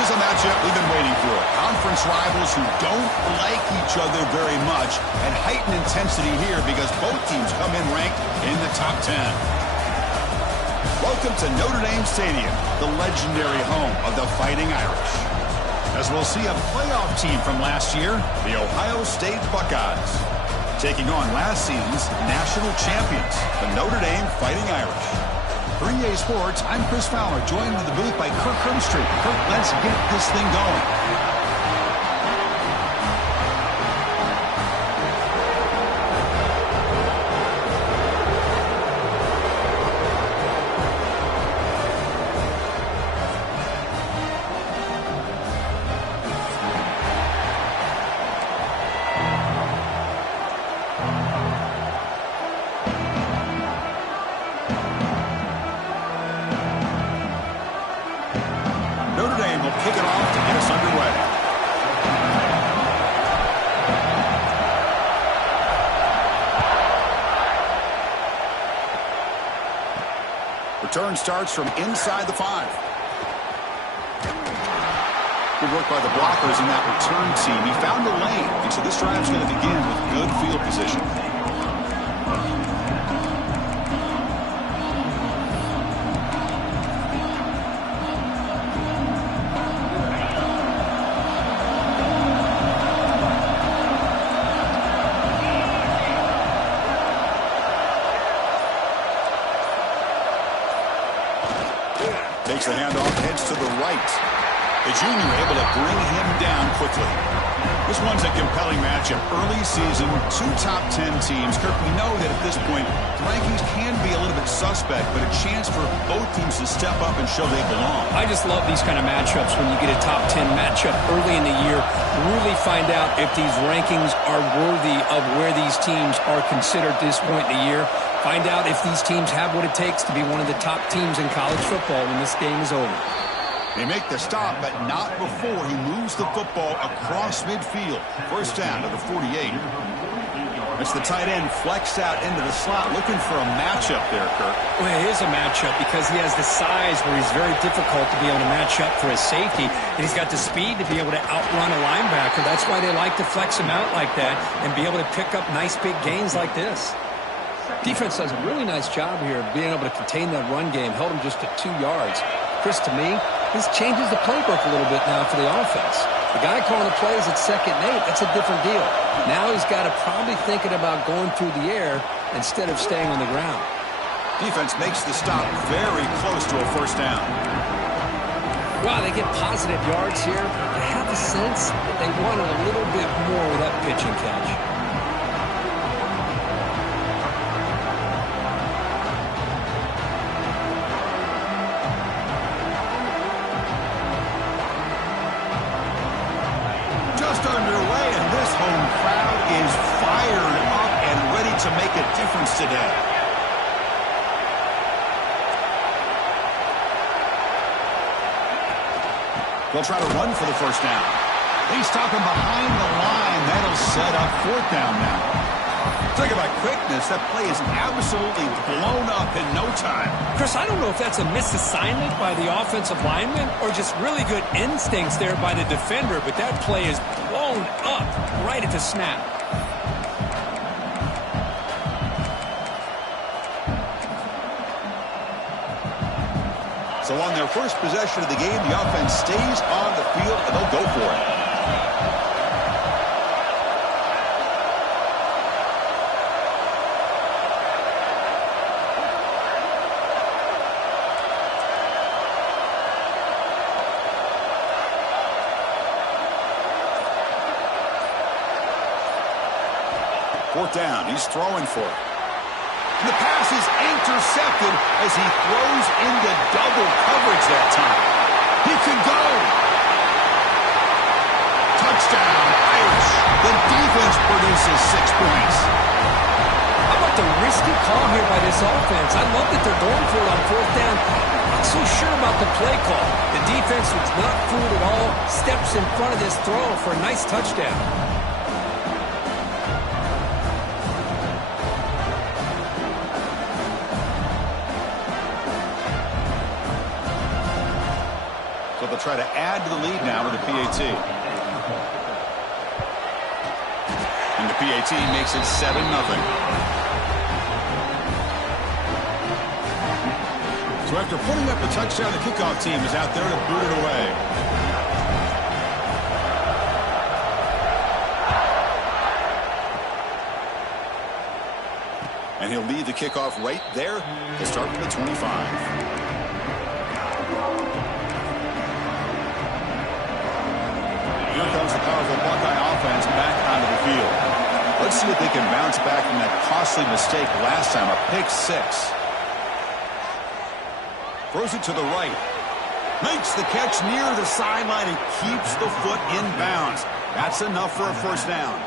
This is a matchup we've been waiting for. Conference rivals who don't like each other very much, and heightened intensity here because both teams come in ranked in the top 10. Welcome to Notre Dame Stadium, the legendary home of the Fighting Irish. As we'll see a playoff team from last year, the Ohio State Buckeyes, taking on last season's national champions, the Notre Dame Fighting Irish. For EA Sports, I'm Chris Fowler, joined in the booth by Kirk Herbstreit. Kirk, let's get this thing going. Kick it off to get us underway. Return starts from inside the 5. Good work by the blockers in that return team. He found a lane, and so this drive is going to begin with good field position. Takes the handoff, heads to the right. The junior able to bring him down quickly. This one's a compelling matchup. Early season, 2 top 10 teams. Kirk, we know that at this point, the rankings can be a little bit suspect, but a chance for both teams to step up and show they belong. I just love these kind of matchups when you get a top 10 matchup early in the year. Really find out if these rankings are worthy of where these teams are considered at this point in the year. Find out if these teams have what it takes to be one of the top teams in college football when this game is over. They make the stop, but not before he moves the football across midfield. First down to the 48. It's the tight end flexed out into the slot, looking for a matchup there, Kirk. Well, it is a matchup because he has the size where he's very difficult to be able to match up for his safety, and he's got the speed to be able to outrun a linebacker. That's why they like to flex him out like that and be able to pick up nice big gains like this. Defense does a really nice job here of being able to contain that run game, held him just at 2 yards. Chris, to me, this changes the playbook a little bit now for the offense. The guy calling the plays at 2nd and 8, that's a different deal. Now he's got to probably thinking about going through the air instead of staying on the ground. Defense makes the stop very close to a first down. Wow, they get positive yards here. I have a sense that they wanted a little bit more with that pitch and catch. Underway, and this home crowd is fired up and ready to make a difference today. They'll try to run for the first down. They stop him behind the line. That'll set up 4th down now. Talk about quickness. That play is absolutely blown up in no time. Chris, I don't know if that's a misassignment by the offensive lineman or just really good instincts there by the defender, but that play is blown up right at the snap. So on their first possession of the game, the offense stays on the field, and they'll go for it. Fourth down, he's throwing for it. And the pass is intercepted as he throws into double coverage that time. He could go. Touchdown, Irish. The defense produces 6 points. How about the risky call here by this offense? I love that they're going for it on 4th down. Not so sure about the play call. The defense was not fooled at all. Steps in front of this throw for a nice touchdown. try to add to the lead now with the PAT. And the PAT makes it 7-0. So after putting up a touchdown, the kickoff team is out there to boot it away. And he'll lead the kickoff right there to start from the 25. Here comes the powerful Buckeye offense back onto the field. Let's see if they can bounce back from that costly mistake last time, a pick six. Throws it to the right. Makes the catch near the sideline and keeps the foot in bounds. That's enough for a first down.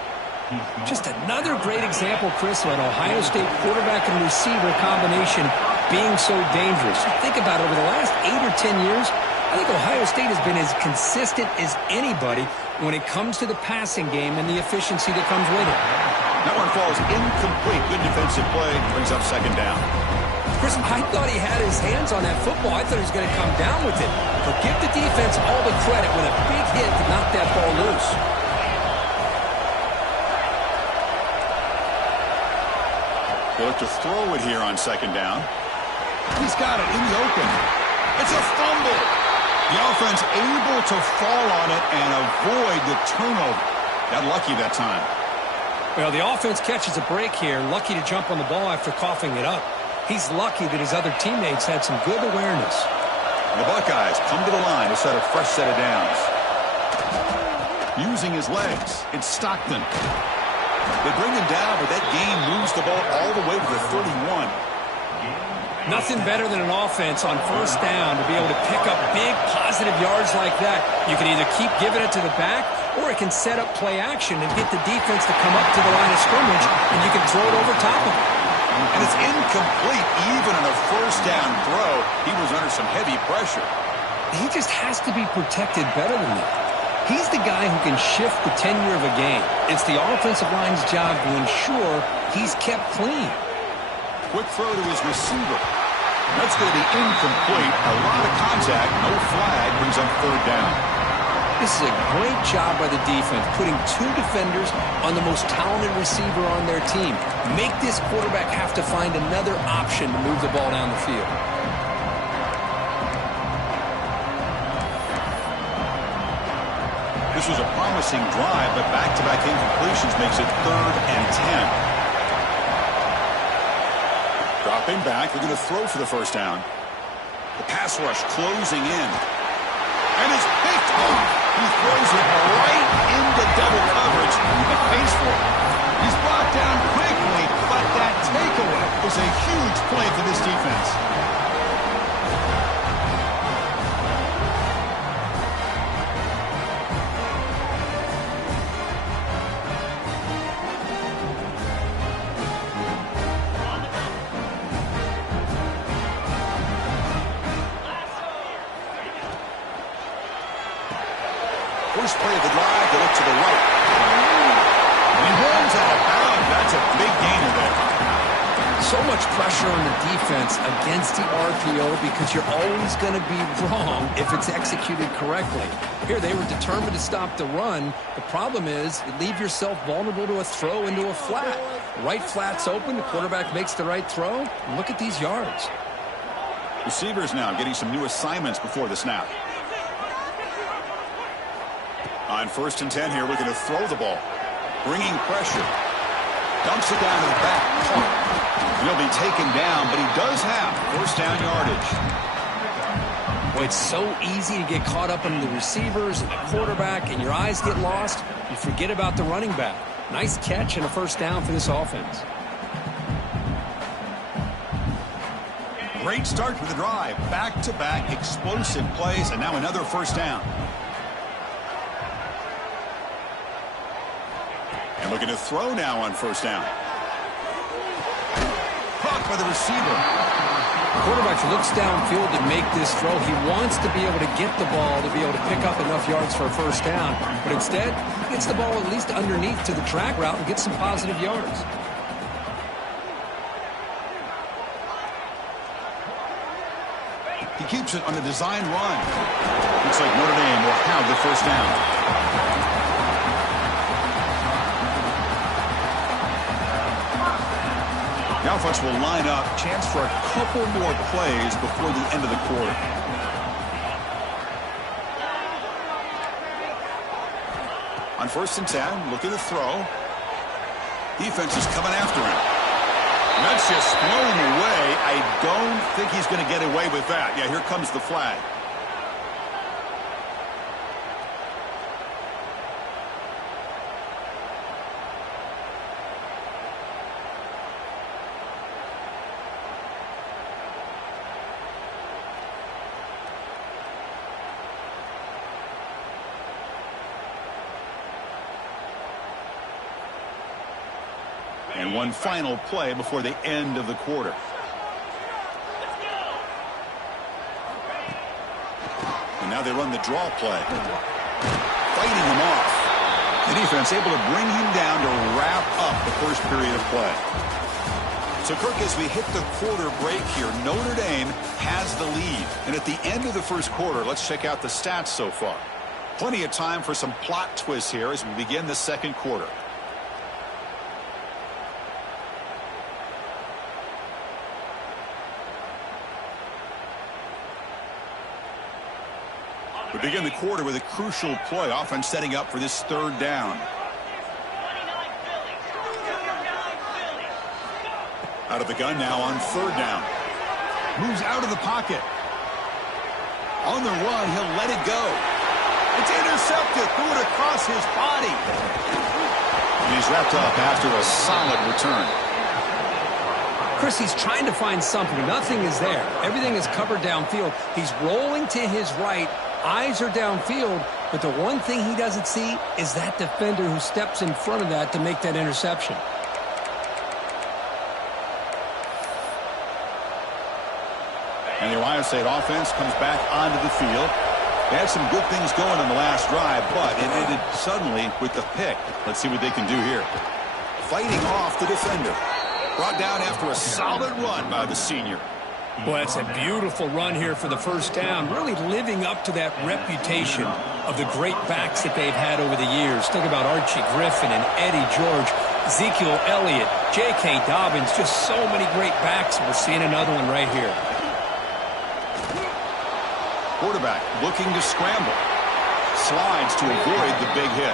Just another great example, Chris, of an Ohio State quarterback and receiver combination being so dangerous. Think about it, over the last 8 or 10 years, I think Ohio State has been as consistent as anybody when it comes to the passing game and the efficiency that comes with it. That one falls incomplete. Good defensive play. Brings up second down. Chris, I thought he had his hands on that football. I thought he was going to come down with it. But give the defense all the credit with a big hit to knock that ball loose. They'll look to throw it here on second down. He's got it in the open. It's a fumble. The offense able to fall on it and avoid the turnover. Got lucky that time. Well, the offense catches a break here. Lucky to jump on the ball after coughing it up. He's lucky that his other teammates had some good awareness. The Buckeyes come to the line to set a fresh set of downs. Using his legs, it's Stockton. They bring him down, but that gain moves the ball all the way to the 31. Nothing better than an offense on first down to be able to pick up big positive yards like that. You can either keep giving it to the back, or it can set up play action and get the defense to come up to the line of scrimmage, and you can throw it over top of it. And it's incomplete even on a first down throw. He was under some heavy pressure. He just has to be protected better than that. He's the guy who can shift the tenure of a game. It's the offensive line's job to ensure he's kept clean. Quick throw to his receiver. That's going to be incomplete. A lot of contact. No flag. Brings up third down. This is a great job by the defense, putting two defenders on the most talented receiver on their team. Make this quarterback have to find another option to move the ball down the field. This was a promising drive, but back-to-back incompletions makes it 3rd and 10. Dropping back, they're going to throw for the first down. The pass rush closing in. And it's picked off. He throws it right into double coverage. He pays for it. He's brought down quickly, but that takeaway is a huge play for this defense. First play of the drive, they look to the right. And he runs out of bounds. That's a big gainer there. So much pressure on the defense against the RPO because you're always going to be wrong if it's executed correctly. Here, they were determined to stop the run. The problem is you leave yourself vulnerable to a throw into a flat. Right flat's open. The quarterback makes the right throw. Look at these yards. Receivers now getting some new assignments before the snap. On 1st and 10 here, looking to throw the ball. Bringing pressure. Dumps it down to the back. He'll be taken down, but he does have first down yardage. Well, it's so easy to get caught up in the receivers and the quarterback, and your eyes get lost. You forget about the running back. Nice catch and a first down for this offense. Great start to the drive. Back-to-back explosive plays, and now another first down. And looking to throw now on first down. Caught by the receiver. The quarterback looks downfield to make this throw. He wants to be able to get the ball to be able to pick up enough yards for a first down. But instead, he gets the ball at least underneath to the track route and gets some positive yards. He keeps it on the design run. Looks like Notre Dame will have the first down. The offense will line up. Chance for a couple more plays before the end of the quarter. On 1st and 10, looking to throw. Defense is coming after him. And that's just thrown away. I don't think he's going to get away with that. Yeah, here comes the flag. And one final play before the end of the quarter. And now they run the draw play. Fighting him off. The defense able to bring him down to wrap up the first period of play. So, Kirk, as we hit the quarter break here, Notre Dame has the lead. And at the end of the first quarter, let's check out the stats so far. Plenty of time for some plot twists here as we begin the second quarter. We begin the quarter with a crucial play. Offense setting up for this third down. Out of the gun now on third down. Moves out of the pocket. On the run, he'll let it go. It's intercepted. Threw it across his body. And he's wrapped up after a solid return. Chris, he's trying to find something. Nothing is there. Everything is covered downfield. He's rolling to his right. Eyes are downfield, but the one thing he doesn't see is that defender who steps in front of that to make that interception. And the Ohio State offense comes back onto the field. They had some good things going on the last drive, but it ended suddenly with the pick. Let's see what they can do here. Fighting off the defender. Brought down after a solid run by the senior. Boy, it's a beautiful run here for the first down, really living up to that reputation of the great backs that they've had over the years. Think about Archie Griffin and Eddie George, Ezekiel Elliott, J.K. Dobbins, just so many great backs. We're seeing another one right here. Quarterback looking to scramble. Slides to avoid the big hit.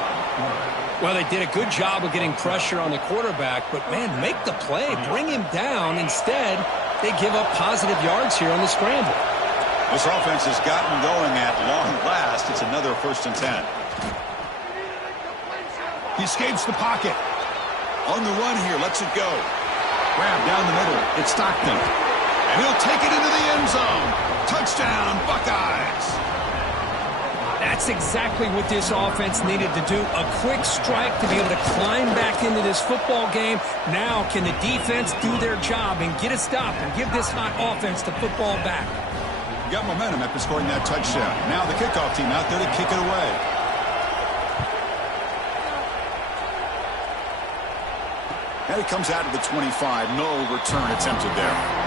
Well, they did a good job of getting pressure on the quarterback, but, man, make the play. Bring him down. Instead, they give up positive yards here on the scramble. This offense has gotten going at long last. It's another 1st and 10. He escapes the pocket. On the run here, lets it go. Grab down the middle. It's Stockton. And he'll take it into the end zone. Touchdown, Buckeyes. That's exactly what this offense needed to do. A quick strike to be able to climb back into this football game. Now can the defense do their job and get a stop and give this hot offense the football back? Got momentum after scoring that touchdown. Now the kickoff team out there to kick it away. And it comes out of the 25. No return attempted there.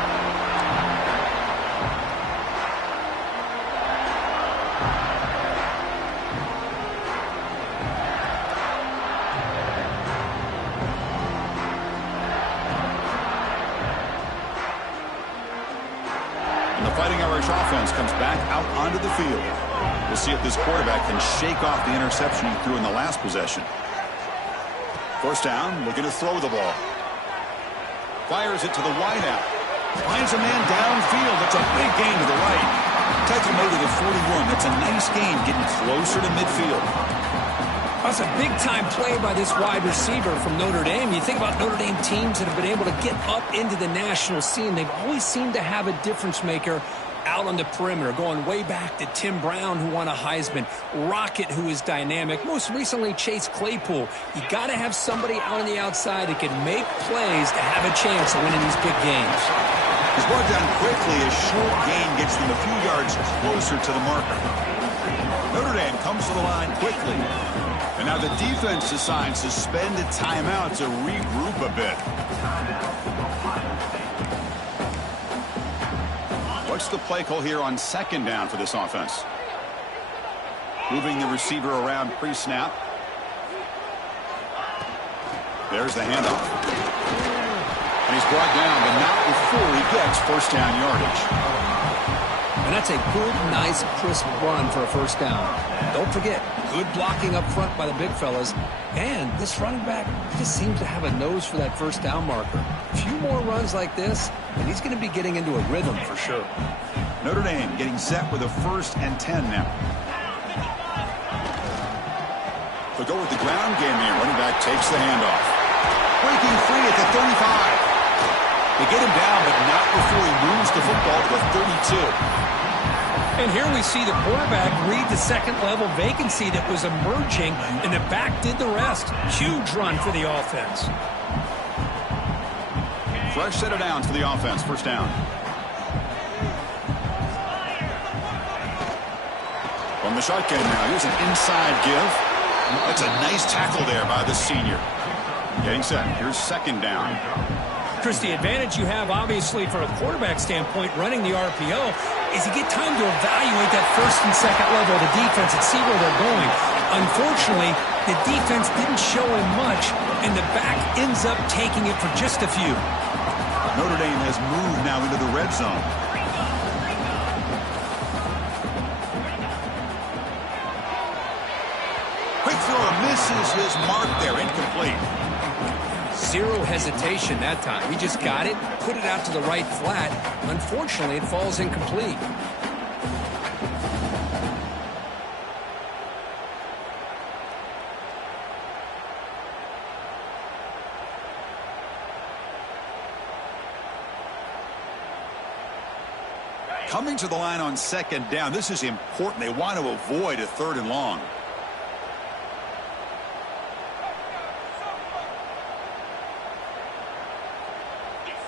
Offense comes back out onto the field. We'll see if this quarterback can shake off the interception he threw in the last possession. First down, looking to throw the ball. Fires it to the wideout. Finds a man downfield. That's a big gain to the right. Tackle made it at 41. That's a nice gain, getting closer to midfield. That's a big-time play by this wide receiver from Notre Dame. You think about Notre Dame teams that have been able to get up into the national scene. They've always seemed to have a difference maker out on the perimeter, going way back to Tim Brown, who won a Heisman, Rocket, who is dynamic, most recently Chase Claypool. You got to have somebody out on the outside that can make plays to have a chance of winning these big games. He's brought down quickly. A short gain gets them a few yards closer to the marker. Notre Dame comes to the line quickly. And now the defense decides to spend a timeout to regroup a bit. What's the play call here on second down for this offense? Moving the receiver around pre-snap. There's the handoff. And he's brought down, but not before he gets first down yardage. And that's a good, nice, crisp run for a first down. Don't forget, good blocking up front by the big fellas. And this running back just seems to have a nose for that first down marker. A few more runs like this, and he's going to be getting into a rhythm for sure. Notre Dame getting set with a 1st and 10 now. They'll go with the ground game here. Running back takes the handoff. Breaking free at the 35. They get him down, but not before he moves the football to the 32. And here we see the quarterback read the second-level vacancy that was emerging, and the back did the rest. Huge run for the offense. Fresh set of downs for the offense. First down. From the shotgun now, here's an inside give. That's a nice tackle there by the senior. Getting set. Here's second down. Chris, the advantage you have, obviously, from a quarterback standpoint, running the RPO, is you get time to evaluate that first and second level of the defense and see where they're going. Unfortunately, the defense didn't show him much, and the back ends up taking it for just a few. Notre Dame has moved now into the red zone. Quick throw misses his mark there, incomplete. Zero hesitation that time. He just got it, put it out to the right flat. Unfortunately, it falls incomplete. Coming to the line on second down. This is important. They want to avoid a 3rd and long.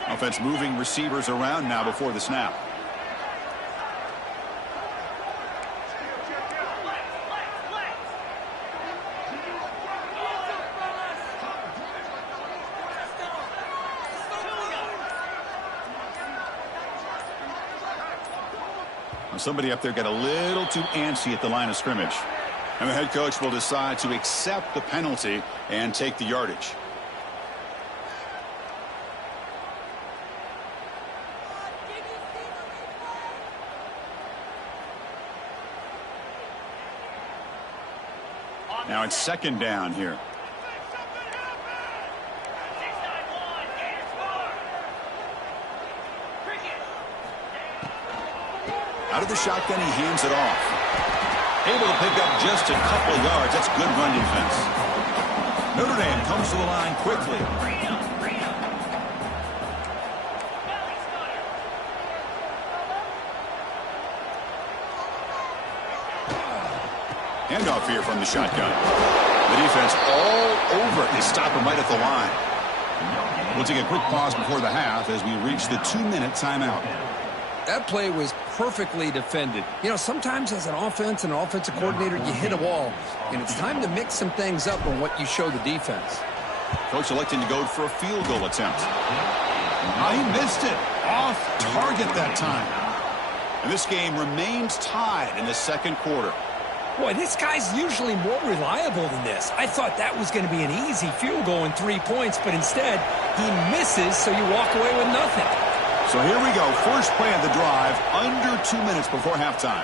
Offense moving receivers around now before the snap. Somebody up there got a little too antsy at the line of scrimmage. And the head coach will decide to accept the penalty and take the yardage. Now it's second down here. Out of the shotgun, he hands it off. Able to pick up just a couple of yards. That's good run defense. Notre Dame comes to the line quickly. Handoff here from the shotgun. The defense all over it. They stop him right at the line. We'll take a quick pause before the half as we reach the 2-minute timeout. That play was perfectly defended. You know, sometimes as an offense and an offensive coordinator, you hit a wall, and it's time to mix some things up on what you show the defense. Coach electing to go for a field goal attempt. He missed it. Off target that time. And this game remains tied in the second quarter. Boy, this guy's usually more reliable than this. I thought that was going to be an easy field goal and 3 points, but instead, he misses, so you walk away with nothing. So here we go. First play of the drive, under 2 minutes before halftime.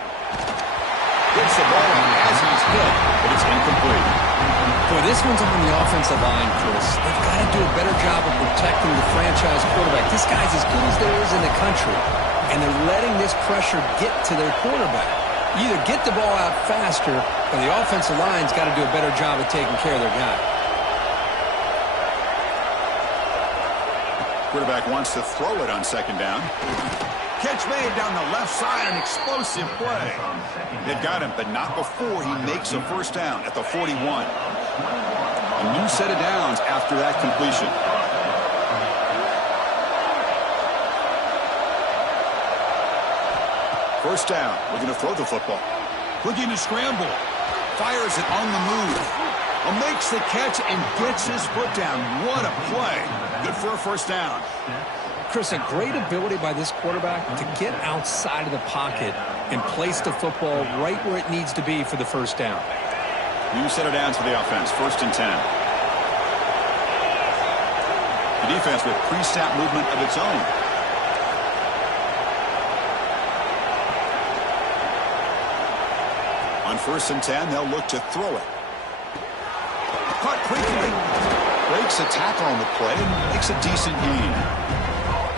Gets the ball as he's hit, but it's incomplete. Boy, this one's on the offensive line, Chris. They've got to do a better job of protecting the franchise quarterback. This guy's as good as there is in the country, and they're letting this pressure get to their quarterback. You either get the ball out faster, or the offensive line's got to do a better job of taking care of their guy. Quarterback wants to throw it on second down. Catch made down the left side, an explosive play. They've got him, but not before he makes a first down at the 41. A new set of downs after that completion. First down, we're going to throw the football. Looking to scramble. Fires it on the move. Makes the catch and gets his foot down. What a play. Good for a first down. Chris, a great ability by this quarterback to get outside of the pocket and place the football right where it needs to be for the first down. You set it down to the offense. 1st and 10. The defense with pre-snap movement of its own. On 1st and 10, they'll look to throw it. Caught quickly. Breaks a tackle on the play and makes a decent gain.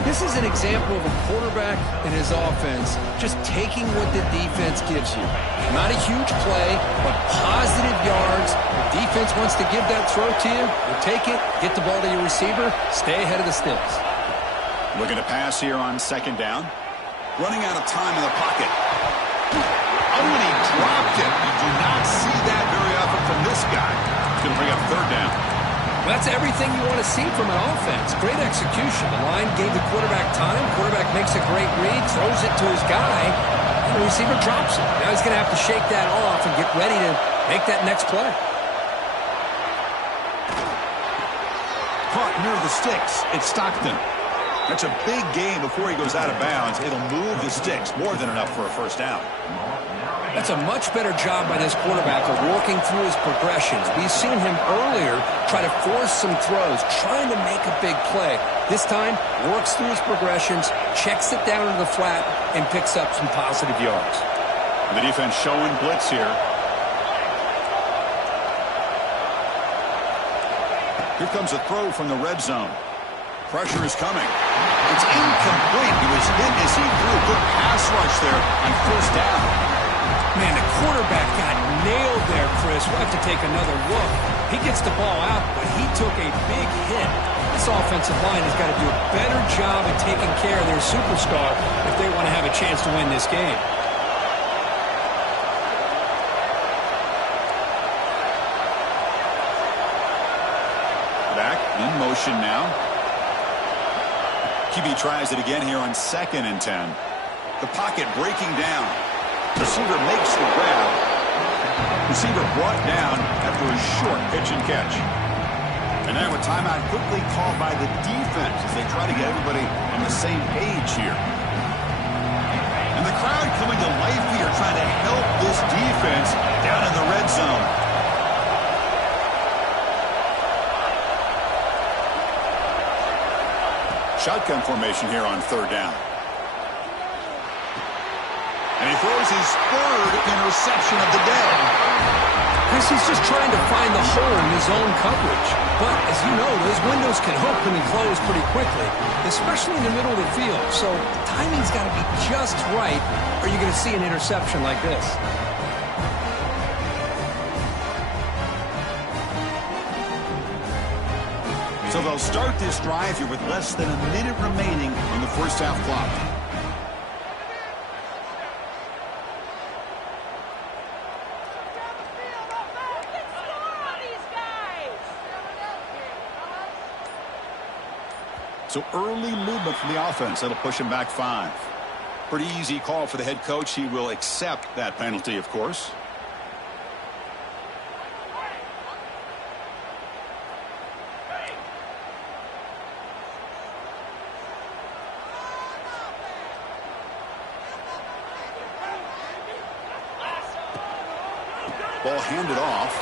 This is an example of a quarterback and his offense just taking what the defense gives you. Not a huge play, but positive yards. The defense wants to give that throw to you. You take it, get the ball to your receiver, stay ahead of the sticks. Looking to pass here on 2nd down. Running out of time in the pocket. Oh, and he dropped it. You do not see that very often from this guy. It's going to bring up 3rd down. Well, that's everything you want to see from an offense. Great execution. The line gave the quarterback time. Quarterback makes a great read, throws it to his guy, and the receiver drops it. Now he's going to have to shake that off and get ready to make that next play. Caught near the sticks. It's Stockton. That's a big gain before he goes out of bounds. It'll move the sticks. More than enough for a 1st down. That's a much better job by this quarterback of working through his progressions. We've seen him earlier try to force some throws, trying to make a big play. This time, works through his progressions, checks it down into the flat, and picks up some positive yards. The defense showing blitz here. Here comes a throw from the red zone. Pressure is coming. It's incomplete. He was hit as he threw. Good pass rush there on 1st down. Man, the quarterback got nailed there, Chris. We'll have to take another look. He gets the ball out, but he took a big hit. This offensive line has got to do a better job at taking care of their superstar if they want to have a chance to win this game. Back in motion now. QB tries it again here on 2nd and 10. The pocket breaking down. Receiver makes the grab. Receiver brought down after a short pitch and catch. And now a timeout quickly called by the defense as they try to get everybody on the same page here. And the crowd coming to life here trying to help this defense down in the red zone. Shotgun formation here on 3rd down. And he throws his 3rd interception of the day. Chris, he's just trying to find the hole in his own coverage. But, as you know, those windows can open and close pretty quickly, especially in the middle of the field. So, timing's got to be just right, or you're going to see an interception like this. So they'll start this drive here with less than a minute remaining on the 1st half clock. So early movement from the offense. That'll push him back 5. Pretty easy call for the head coach. He will accept that penalty, of course. Ball handed off.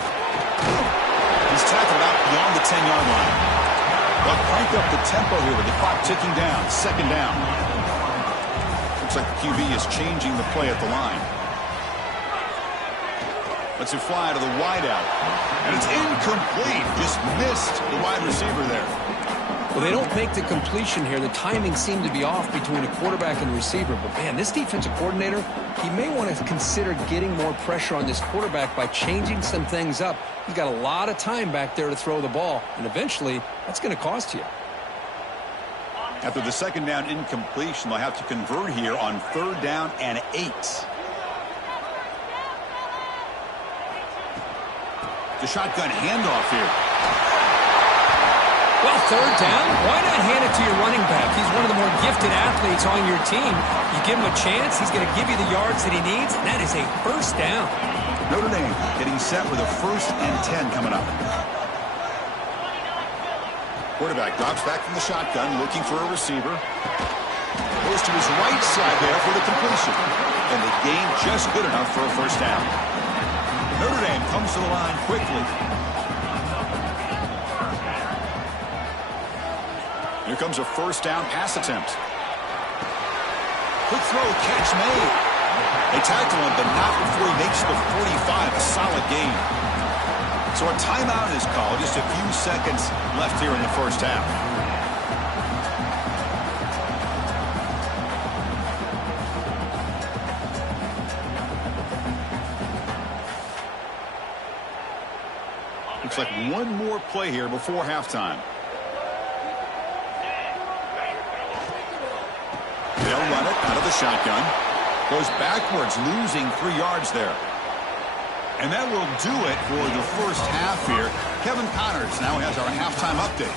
He's tackled out beyond the 10-yard line. They'll crank up the tempo here with the clock ticking down. 2nd down. Looks like the QB is changing the play at the line. Lets it fly to the wideout. And it's incomplete. Just missed the wide receiver there. Well, they don't make the completion here. The timing seemed to be off between a quarterback and the receiver. But, man, this defensive coordinator, he may want to consider getting more pressure on this quarterback by changing some things up. He's got a lot of time back there to throw the ball. And eventually, that's going to cost you. After the 2nd down incompletion, they'll have to convert here on 3rd down and 8. The shotgun handoff here. Well, 3rd down, why not hand it to your running back? He's one of the more gifted athletes on your team. You give him a chance, he's going to give you the yards that he needs, and that is a 1st down. Notre Dame getting set with a 1st and 10 coming up. Quarterback drops back from the shotgun, looking for a receiver. Goes to his right side there for the completion. And the gain just good enough for a first down. Notre Dame comes to the line quickly. Here comes a first down pass attempt. Quick throw, catch made. They tackle him, but not before he makes the 45, a solid gain. So a timeout is called, just a few seconds left here in the first half. Looks like one more play here before halftime. They'll run it out of the shotgun. Goes backwards, losing 3 yards there. And that will do it for the first half here. Kevin Connors now has our halftime update.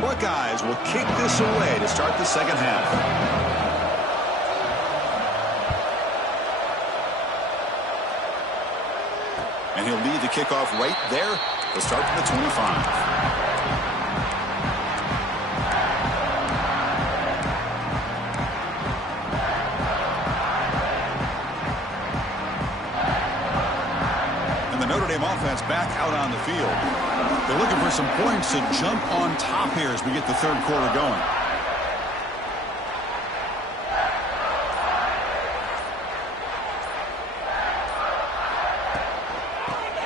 Buckeyes will kick this away to start the second half. And he'll lead the kickoff right there. They'll start from the 25. And the Notre Dame offense back out on the field. They're looking for some points to jump on top here as we get the third quarter going.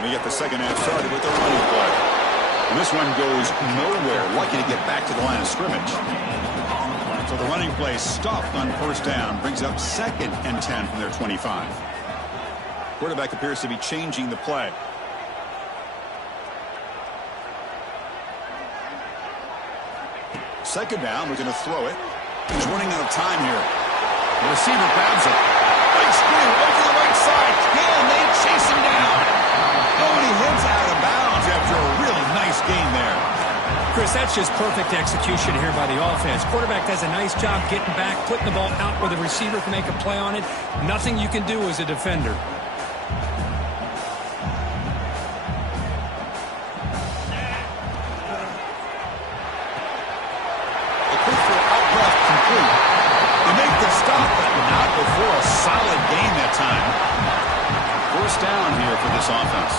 We get the second half started with a running play. And this one goes nowhere. Lucky to get back to the line of scrimmage. So the running play stopped on first down. Brings up 2nd and 10 from their 25. Quarterback appears to be changing the play. Second down, we're going to throw it. He's running out of time here. The receiver grabs it. Big screen over the right side. Can they chase him down? Oh, and he heads out of bounds after a really nice gain there. Chris, that's just perfect execution here by the offense. Quarterback does a nice job getting back, putting the ball out where the receiver can make a play on it. Nothing you can do as a defender. Down here for this offense.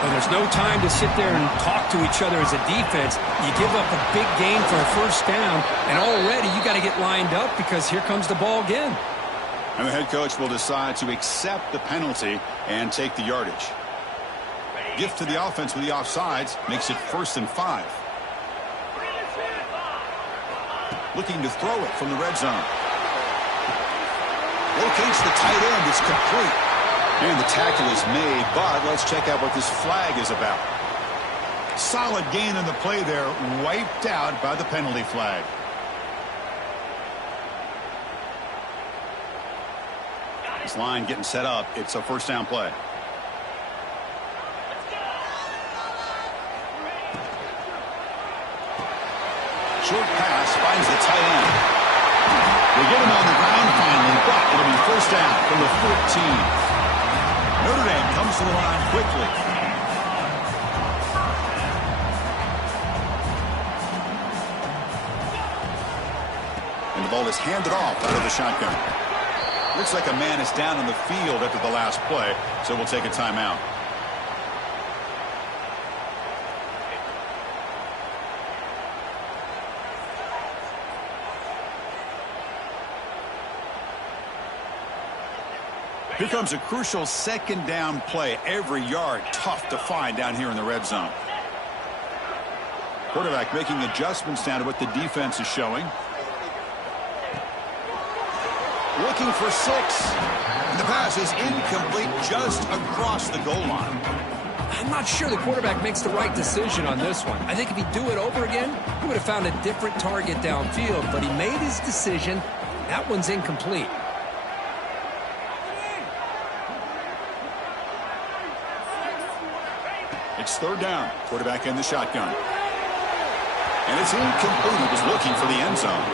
Well, there's no time to sit there and talk to each other as a defense. You give up a big gain for a first down, and already you got to get lined up because here comes the ball again. And the head coach will decide to accept the penalty and take the yardage. Gift to the offense with the offsides makes it 1st and 5. Looking to throw it from the red zone. Locates the tight end. It's complete. And the tackle is made, but let's check out what this flag is about. Solid gain on the play there, wiped out by the penalty flag. This line getting set up. It's a first down play. Short pass finds the tight end. They get him on the ground finally, but it'll be first down from the 14. Notre Dame comes to the line quickly. And the ball is handed off out of the shotgun. Looks like a man is down on the field after the last play, so we'll take a timeout. Here comes a crucial second down play. Every yard tough to find down here in the red zone. Quarterback making adjustments down to what the defense is showing. Looking for 6. And the pass is incomplete just across the goal line. I'm not sure the quarterback makes the right decision on this one. I think if he'd do it over again, he would have found a different target downfield. But he made his decision. That one's incomplete. It's third down. Quarterback in the shotgun. And it's incomplete. He was looking for the end zone.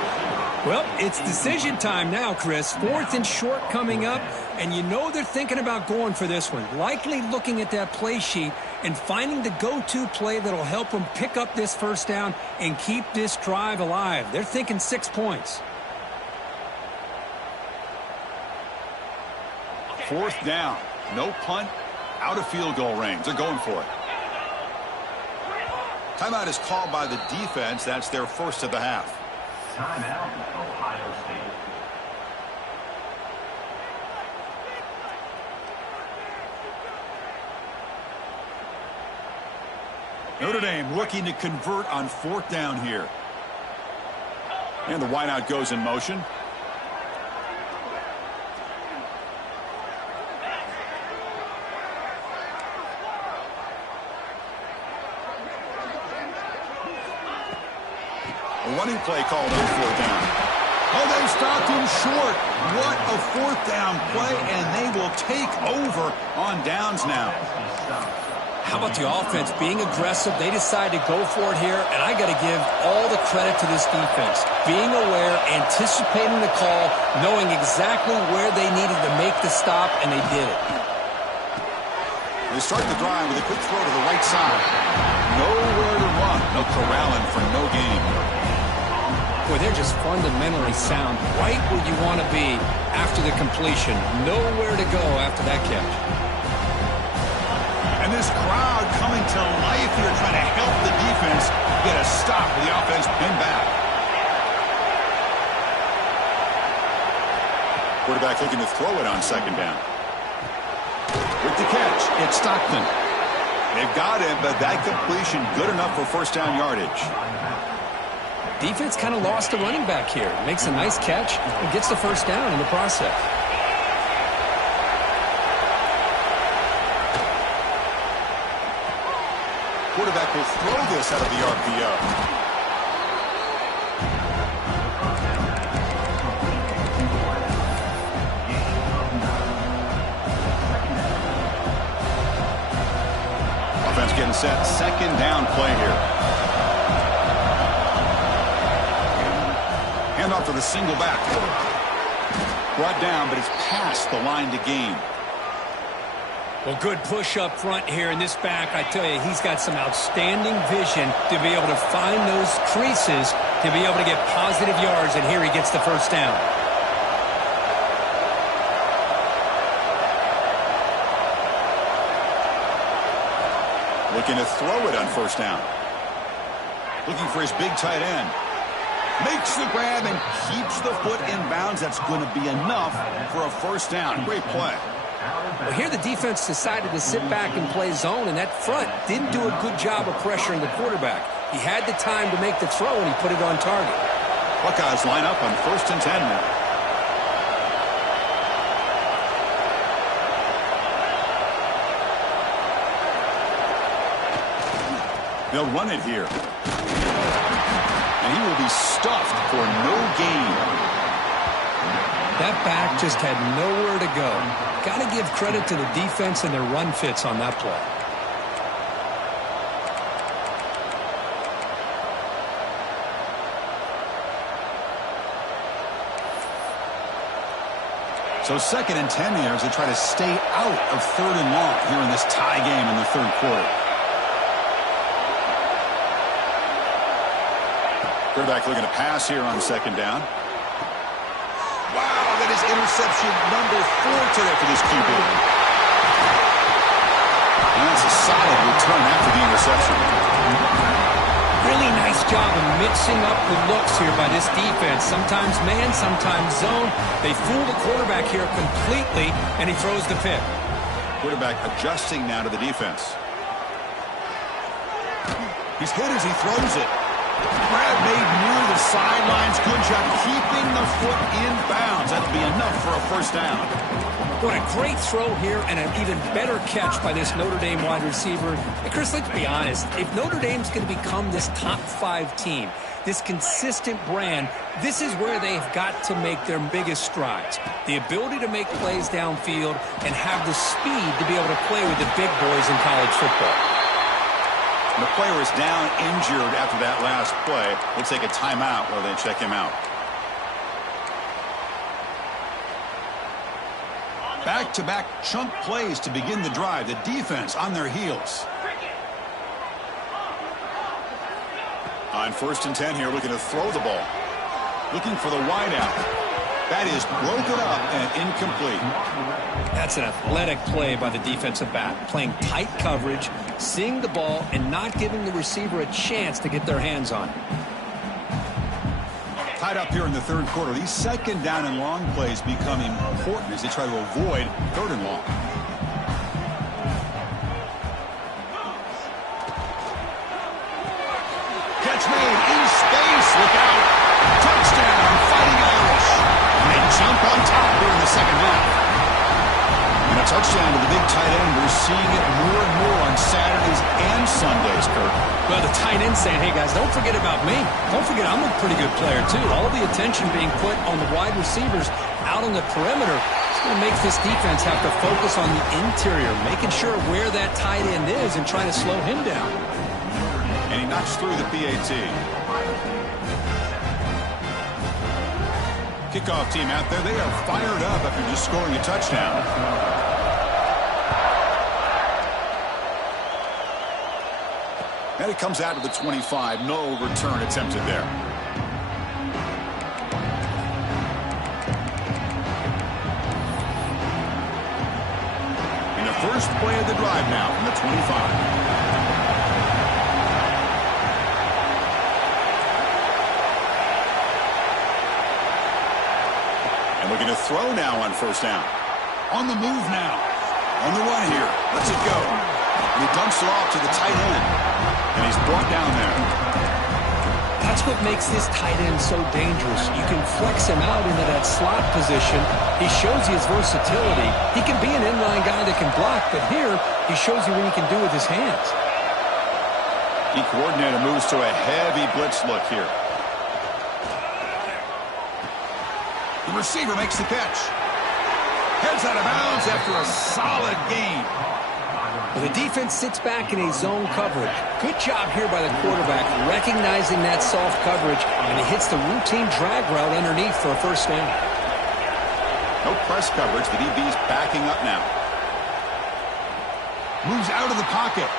Well, it's decision time now, Chris. 4th and short coming up, and you know they're thinking about going for this one. Likely looking at that play sheet and finding the go-to play that'll help them pick up this first down and keep this drive alive. They're thinking 6 points. 4th down. No punt. Out of field goal range. They're going for it. Timeout is called by the defense. That's their first of the half. Timeout, Ohio State. Notre Dame looking to convert on 4th down here. And the wideout goes in motion. A running play called on 4th down. Oh, they stopped him short. What a 4th down play, and they will take over on downs now. How about the offense being aggressive? They decide to go for it here, and I got to give all the credit to this defense. Being aware, anticipating the call, knowing exactly where they needed to make the stop, and they did it. They start the drive with a quick throw to the right side. Nowhere to run. No corralling for no gain. Boy, they're just fundamentally sound, right where you want to be after the completion. Nowhere to go after that catch. And this crowd coming to life here, trying to help the defense get a stop with the offense pinned back. Quarterback looking to throw it on 2nd down. With the catch, it's Stockton. They've got him, but that completion good enough for first down yardage. Defense kind of lost a running back here. Makes a nice catch and gets the first down in the process. Quarterback will throw this out of the RPO. Offense getting set. 2nd down play here. Handoff to the single back. Brought down, but it's past the line to gain. Well, good push up front here in this back. I tell you, he's got some outstanding vision to be able to find those creases to be able to get positive yards, and here he gets the first down. Looking to throw it on 1st down. Looking for his big tight end. Makes the grab and keeps the foot in bounds. That's going to be enough for a first down. Great play. Well, here the defense decided to sit back and play zone, and that front didn't do a good job of pressuring the quarterback. He had the time to make the throw, and he put it on target. Buckeyes line up on 1st and 10 now. They'll run it here. And he will be stuffed for no gain. That back just had nowhere to go. Got to give credit to the defense and their run fits on that play. So 2nd and 10 here as they try to stay out of 3rd and long here in this tie game in the 3rd quarter. Quarterback looking to pass here on 2nd down. Wow, that is interception number 4 today for this QB. And that's a solid return after the interception. Really nice job of mixing up the looks here by this defense. Sometimes man, sometimes zone. They fool the quarterback here completely, and he throws the pick. Quarterback adjusting now to the defense. He's hit as he throws it. Grab made near the sidelines. Good job keeping the foot in bounds. That'll be enough for a first down. What a great throw here and an even better catch by this Notre Dame wide receiver. And Chris, let's be honest. If Notre Dame's going to become this top 5 team, this consistent brand, this is where they've got to make their biggest strides. The ability to make plays downfield and have the speed to be able to play with the big boys in college football. The player is down injured after that last play. We'll take a timeout while they check him out. Back-to-back chunk plays to begin the drive. The defense on their heels. On 1st and 10 here, looking to throw the ball. Looking for the wideout. That is broken up and incomplete. That's an athletic play by the defensive back. Playing tight coverage, seeing the ball, and not giving the receiver a chance to get their hands on it. Tied up here in the 3rd quarter. These 2nd down and long plays become important as they try to avoid 3rd and long. Catch made in space. Look out. Touchdown, Fighting Irish. And they jump on top here in the 2nd half. And a touchdown to the big tight end. We're seeing it more and more on Saturdays and Sundays, Kirk. Well, the tight end saying, hey, guys, don't forget about me. Don't forget I'm a pretty good player, too. All the attention being put on the wide receivers out on the perimeter. It's going to make this defense have to focus on the interior, making sure where that tight end is and trying to slow him down. And he knocks through the PAT. Kickoff team out there. They are fired up after just scoring a touchdown. And it comes out to the 25. No return attempted there. In the first play of the drive now from the 25. And looking to throw now on 1st down. On the move now. On the run here. Lets it go. And he dumps it off to the tight end. And he's brought down there. That's what makes this tight end so dangerous. You can flex him out into that slot position. He shows you his versatility. He can be an inline guy that can block, but here he shows you what he can do with his hands. The coordinator moves to a heavy blitz look here. The receiver makes the catch. Heads out of bounds after a solid gain. Well, the defense sits back in a zone coverage. Good job here by the quarterback, recognizing that soft coverage, and he hits the routine drag route underneath for a 1st down. No press coverage. The DB's backing up now. Moves out of the pocket.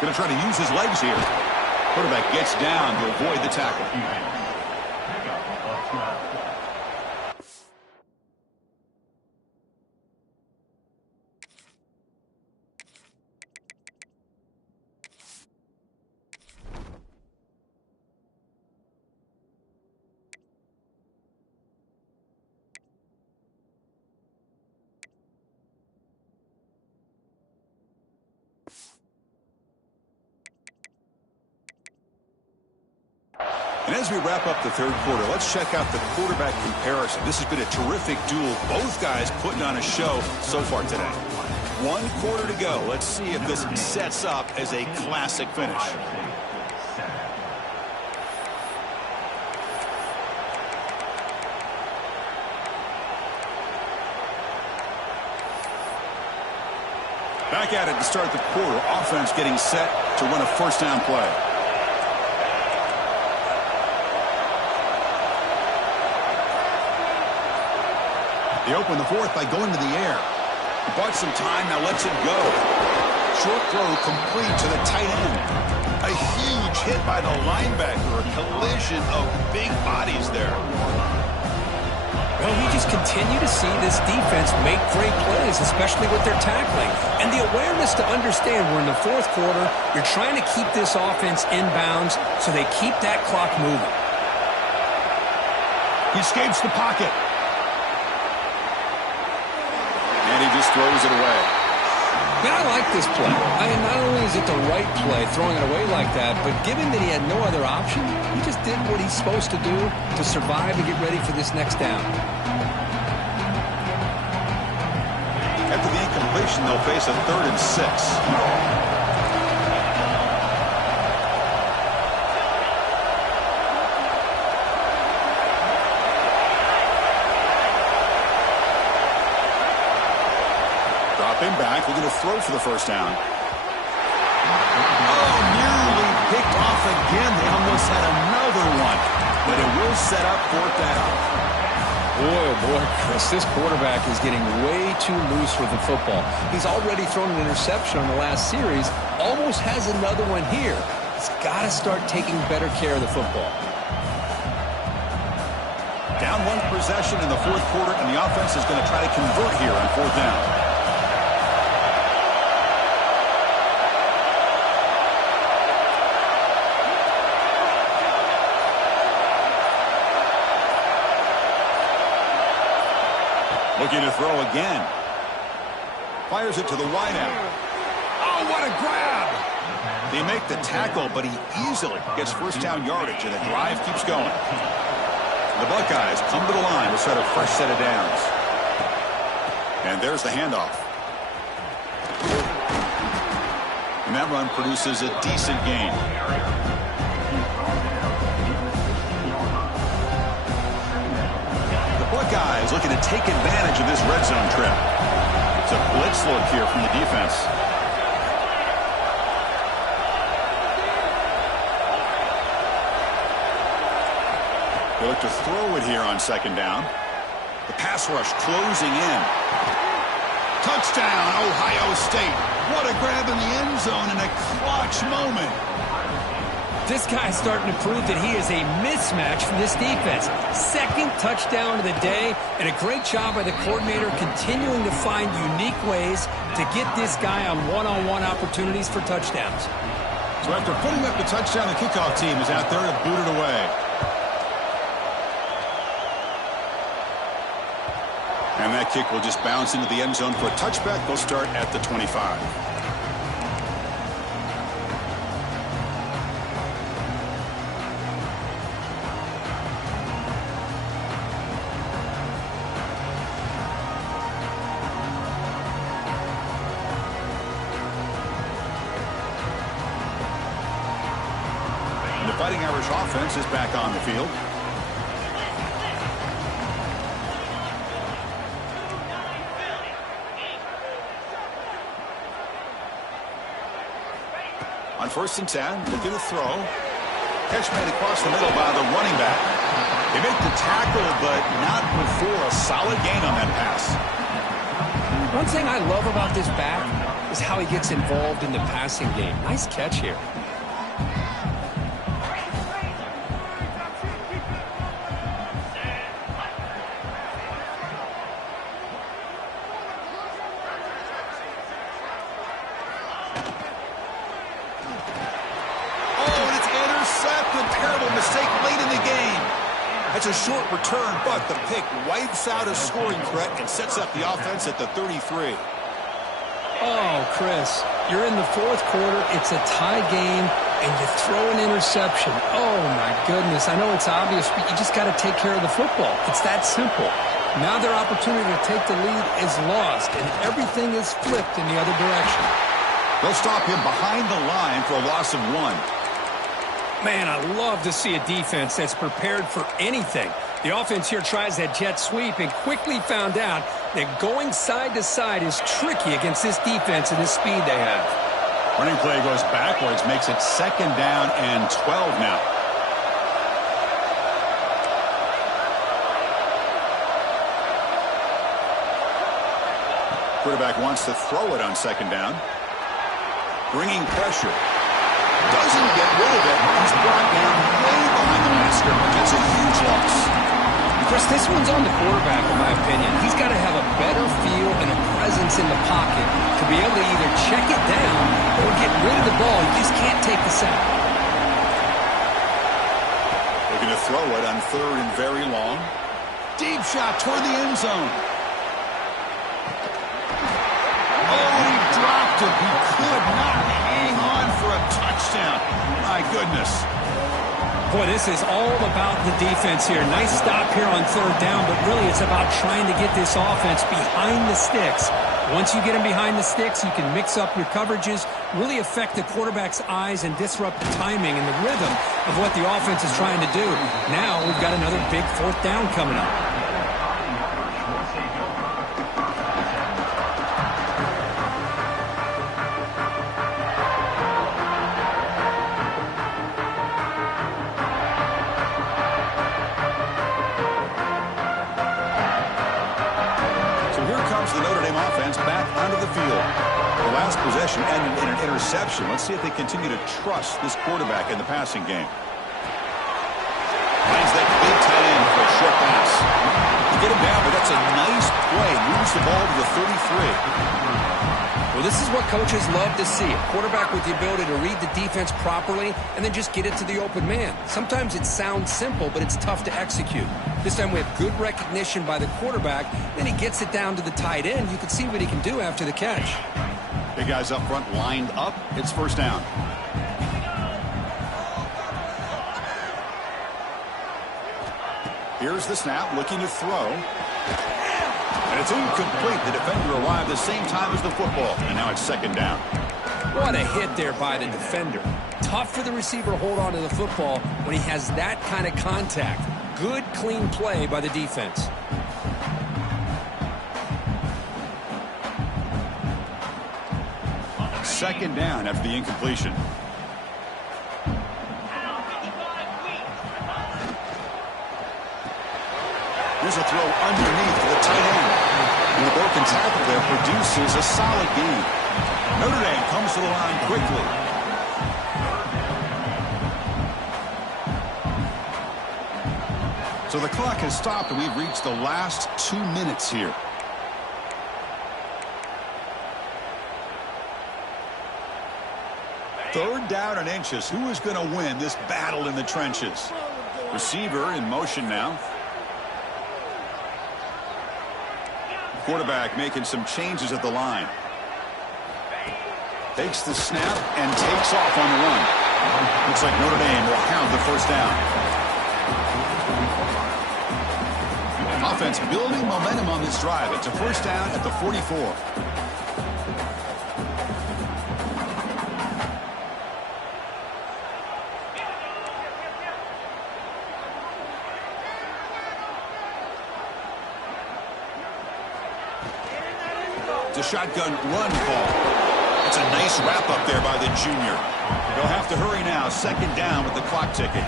Going to try to use his legs here. Quarterback gets down to avoid the tackle. And as we wrap up the 3rd quarter, let's check out the quarterback comparison. This has been a terrific duel. Both guys putting on a show so far today. 1 quarter to go. Let's see if this sets up as a classic finish. Back at it to start the quarter. Offense getting set to run a 1st down play. They open the 4th by going to the air. He bought some time, now lets it go. Short throw complete to the tight end. A huge hit by the linebacker. A collision of big bodies there. Well, we just continue to see this defense make great plays, especially with their tackling. And the awareness to understand we're in the 4th quarter, you're trying to keep this offense in bounds so they keep that clock moving. He escapes the pocket. And he just throws it away. Man, I like this play. I mean, not only is it the right play, throwing it away like that, but given that he had no other option, he just did what he's supposed to do to survive and get ready for this next down. After the incompletion, they'll face a 3rd and 6. Dropping back, looking to throw for the 1st down. again. They almost had another one, but it will set up 4th down. Boy, oh boy, Chris, this quarterback is getting way too loose with the football. He's already thrown an interception on the last series, almost has another one here. He's got to start taking better care of the football. Down 1 possession in the 4th quarter, and the offense is going to try to convert here on 4th down. Looking to throw again. Fires it to the wideout. Oh, what a grab! They make the tackle, but he easily gets 1st down yardage, and the drive keeps going. The Buckeyes come to the line to set a fresh set of downs. And there's the handoff. And that run produces a decent gain. The Buckeyes looking to take advantage of this red zone trip. It's a blitz look here from the defense. They look to throw it here on 2nd down. The pass rush closing in. Touchdown, Ohio State. What a grab in the end zone in a clutch moment. This guy's starting to prove that he is a mismatch for this defense. 2nd touchdown of the day, and a great job by the coordinator continuing to find unique ways to get this guy on one-on-one opportunities for touchdowns. So after putting up the touchdown, the kickoff team is out there to boot it away. And that kick will just bounce into the end zone for a touchback. They'll start at the 25. And the Fighting Irish offense is back on the field. On 1st and 10, looking to throw. Catch made across the middle by the running back. They make the tackle, but not before a solid gain on that pass. One thing I love about this back is how he gets involved in the passing game. Nice catch here. That's a short return, but the pick wipes out a scoring threat and sets up the offense at the 33. Oh, Chris, you're in the 4th quarter. It's a tie game, and you throw an interception. Oh, my goodness. I know it's obvious, but you just got to take care of the football. It's that simple. Now their opportunity to take the lead is lost, and everything is flipped in the other direction. They'll stop him behind the line for a loss of 1. Man, I love to see a defense that's prepared for anything. The offense here tries that jet sweep and quickly found out that going side to side is tricky against this defense and the speed they have. Running play goes backwards, makes it 2nd down and 12 now. Quarterback wants to throw it on 2nd down. Bringing pressure. Doesn't get rid of it. He's brought down way behind the line of scrimmage. It's a huge loss. Chris, this one's on the quarterback, in my opinion. He's got to have a better feel and a presence in the pocket to be able to either check it down or get rid of the ball. You just can't take the sack. Looking to throw it on 3rd and very long. Deep shot toward the end zone. Oh, he dropped it. He could not hang on for a touchdown. My goodness. Boy, this is all about the defense here. Nice stop here on 3rd down, but really it's about trying to get this offense behind the sticks. Once you get them behind the sticks, you can mix up your coverages, really affect the quarterback's eyes and disrupt the timing and the rhythm of what the offense is trying to do. Now we've got another big 4th down coming up. offense back onto the field. The last possession ended in an interception. Let's see if they continue to trust this quarterback in the passing game. Finds that big tight end for a short pass. You get him down, but that's a nice play. Moves the ball to the 33. Well, this is what coaches love to see. A quarterback with the ability to read the defense properly and then just get it to the open man. Sometimes it sounds simple, but it's tough to execute. This time we have good recognition by the quarterback. Then he gets it down to the tight end. You can see what he can do after the catch. Big guys up front lined up. It's first down. Here's the snap, looking to throw. And it's incomplete. The defender arrived the same time as the football. And now it's second down. What a hit there by the defender. Tough for the receiver to hold on to the football when he has that kind of contact. Good, clean play by the defense. Second down after the incompletion. Here's a throw underneath to the tight end. And the broken tackle there produces a solid gain. Notre Dame comes to the line quickly. So the clock has stopped and we've reached the last 2 minutes here. Third down and inches. Who is going to win this battle in the trenches? Receiver in motion now. Quarterback making some changes at the line. Takes the snap and takes off on the run. Looks like Notre Dame will have the first down. Offense building momentum on this drive. It's a first down at the 44. It's a shotgun run call. It's a nice wrap up there by the junior. They'll have to hurry now. Second down with the clock ticking.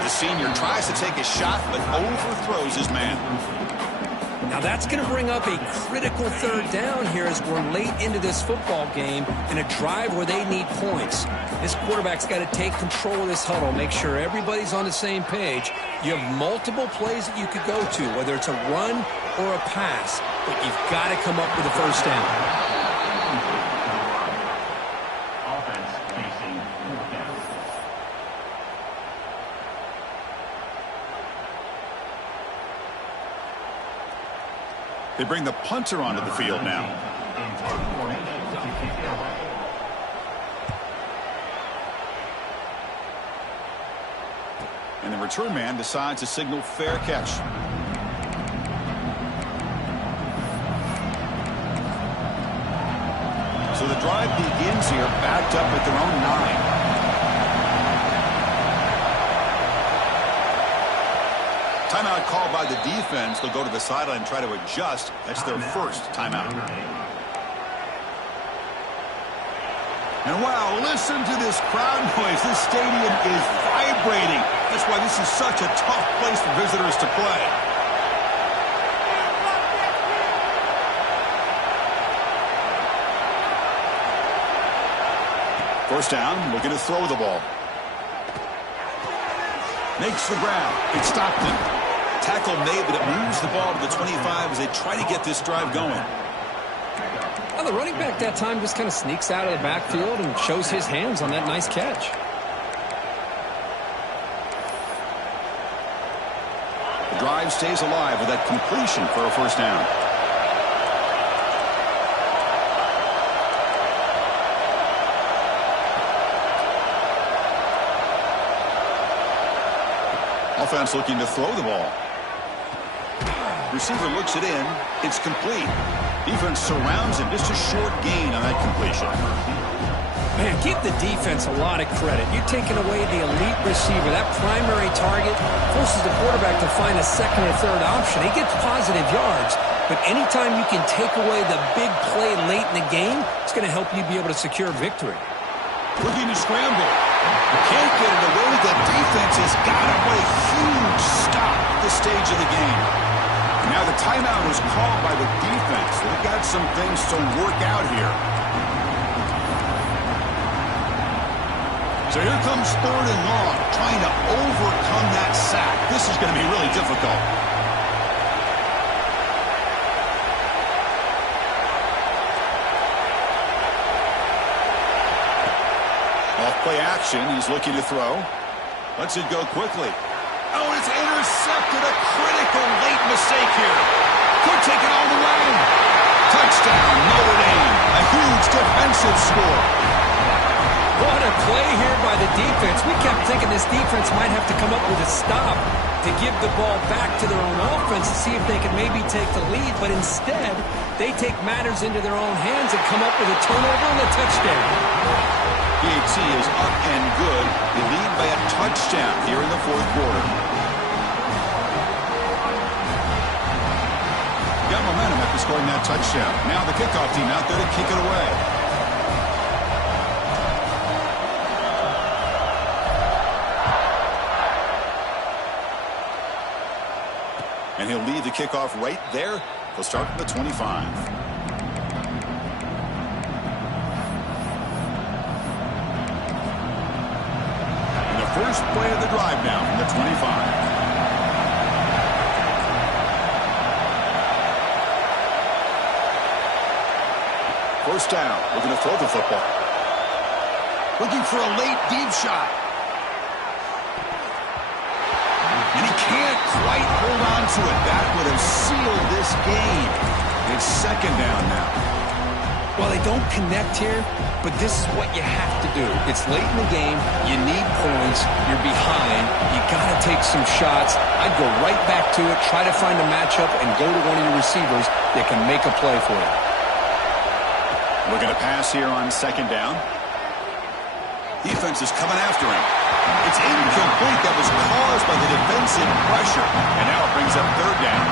The senior tries to take a shot but overthrows his man. Now that's going to bring up a critical third down here as we're late into this football game in a drive where they need points. This quarterback's got to take control of this huddle, make sure everybody's on the same page. You have multiple plays that you could go to, whether it's a run or a pass, but you've got to come up with a first down. Offense facing fourth down. They bring the punter onto the field now. And the return man decides to signal fair catch. So the drive begins here, backed up at their own 9. Timeout called by the defense. They'll go to the sideline and try to adjust. That's their first timeout. And wow, listen to this crowd noise. This stadium is vibrating. That's why this is such a tough place for visitors to play. First down, looking to throw the ball. Makes the grab. It's Stockton. Tackle made, but it moves the ball to the 25 as they try to get this drive going. Well, the running back that time just kind of sneaks out of the backfield and shows his hands on that nice catch. The drive stays alive with that completion for a first down. Offense looking to throw the ball. Receiver looks it in. It's complete. Defense surrounds him. Just a short gain on that completion. Man, give the defense a lot of credit. You're taking away the elite receiver. That primary target forces the quarterback to find a second or third option. He gets positive yards, but anytime you can take away the big play late in the game, it's going to help you be able to secure victory. Looking to scramble. Can't get it away. The defense has got him. What a huge stop at this stage of the game. Now the timeout is called by the defense. They've got some things to work out here. So here comes 3rd and long, trying to overcome that sack. This is going to be really difficult. Off-play action. He's looking to throw. Lets it go quickly. Oh, it's intercepted. A critical late mistake here. Could take it all the way. Touchdown, Notre Dame. A huge defensive score. What a play here by the defense. We kept thinking this defense might have to come up with a stop to give the ball back to their own offense to see if they could maybe take the lead. But instead, they take matters into their own hands and come up with a turnover and a touchdown. PAT is up and good. They lead by a touchdown here in the 4th quarter. Got momentum after scoring that touchdown. Now the kickoff team out there to kick it away. And he'll lead the kickoff right there. He'll start from the 25. And the first play of the drive now from the 25. First down. Looking to throw the football. Looking for a late deep shot. And he can't quite hold on to it. That would have sealed this game. It's 2nd down now. Well, they don't connect here, but this is what you have to do. It's late in the game. You need points. You're behind. You got to take some shots. I'd go right back to it, try to find a matchup, and go to one of your receivers that can make a play for you. Looking to pass here on 2nd down. Defense is coming after him. It's incomplete. That was caused by the defensive pressure. And now it brings up 3rd down.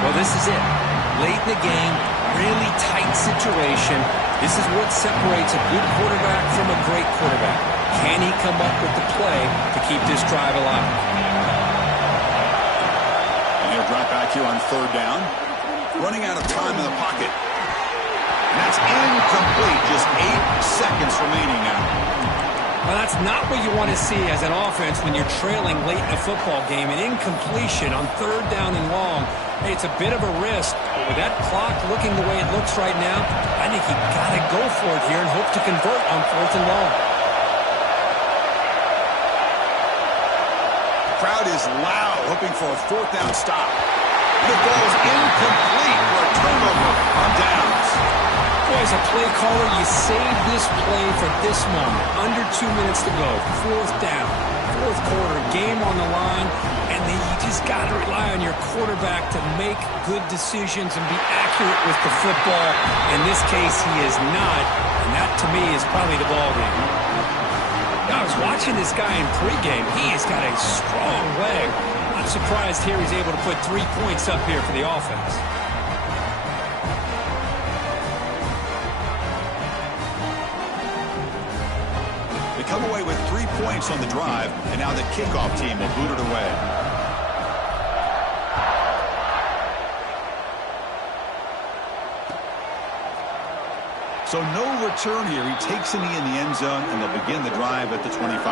Well, this is it. Late in the game, really tight situation. This is what separates a good quarterback from a great quarterback. Can he come up with the play to keep this drive alive? And he'll drop back here on 3rd down. Running out of time in the pocket. And that's incomplete. Just 8 seconds remaining now. Well, that's not what you want to see as an offense when you're trailing late in a football game. An incompletion on 3rd down and long. Hey, it's a bit of a risk. With that clock looking the way it looks right now, I think you got to go for it here and hope to convert on 4th and long. The crowd is loud, hoping for a 4th down stop. The ball's incomplete for a turnover on downs. As a play caller, you save this play for this moment. Under 2 minutes to go. 4th down. 4th quarter. Game on the line. And then you just got to rely on your quarterback to make good decisions and be accurate with the football. In this case, he is not. And that, to me, is probably the ball game. Now, I was watching this guy in pregame. He has got a strong leg. I'm not surprised here he's able to put 3 points up here for the offense. Come away with 3 points on the drive, and now the kickoff team will boot it away. So no return here. He takes a knee in the end zone, and they'll begin the drive at the 25.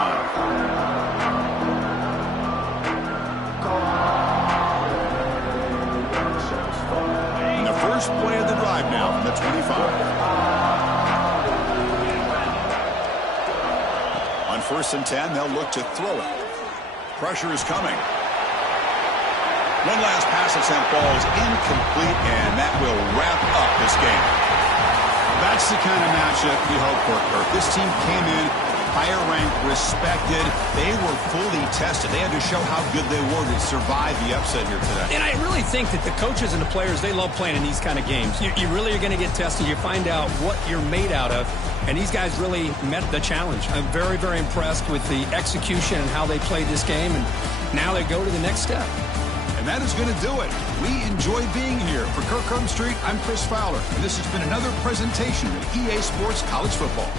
And the first play of the drive now from the 25. On 1st and 10, they'll look to throw it. Pressure is coming. One last pass at St. Paul is incomplete, and that will wrap up this game. That's the kind of matchup you hope for, Kirk. This team came in, higher ranked, respected. They were fully tested. They had to show how good they were to survive the upset here today. And I really think that the coaches and the players, they love playing in these kind of games. You really are going to get tested. You find out what you're made out of. And these guys really met the challenge. I'm very, very impressed with the execution and how they played this game. And now they go to the next step. And that is going to do it. We enjoy being here. For Kirk Street, I'm Chris Fowler. And this has been another presentation of EA Sports College Football.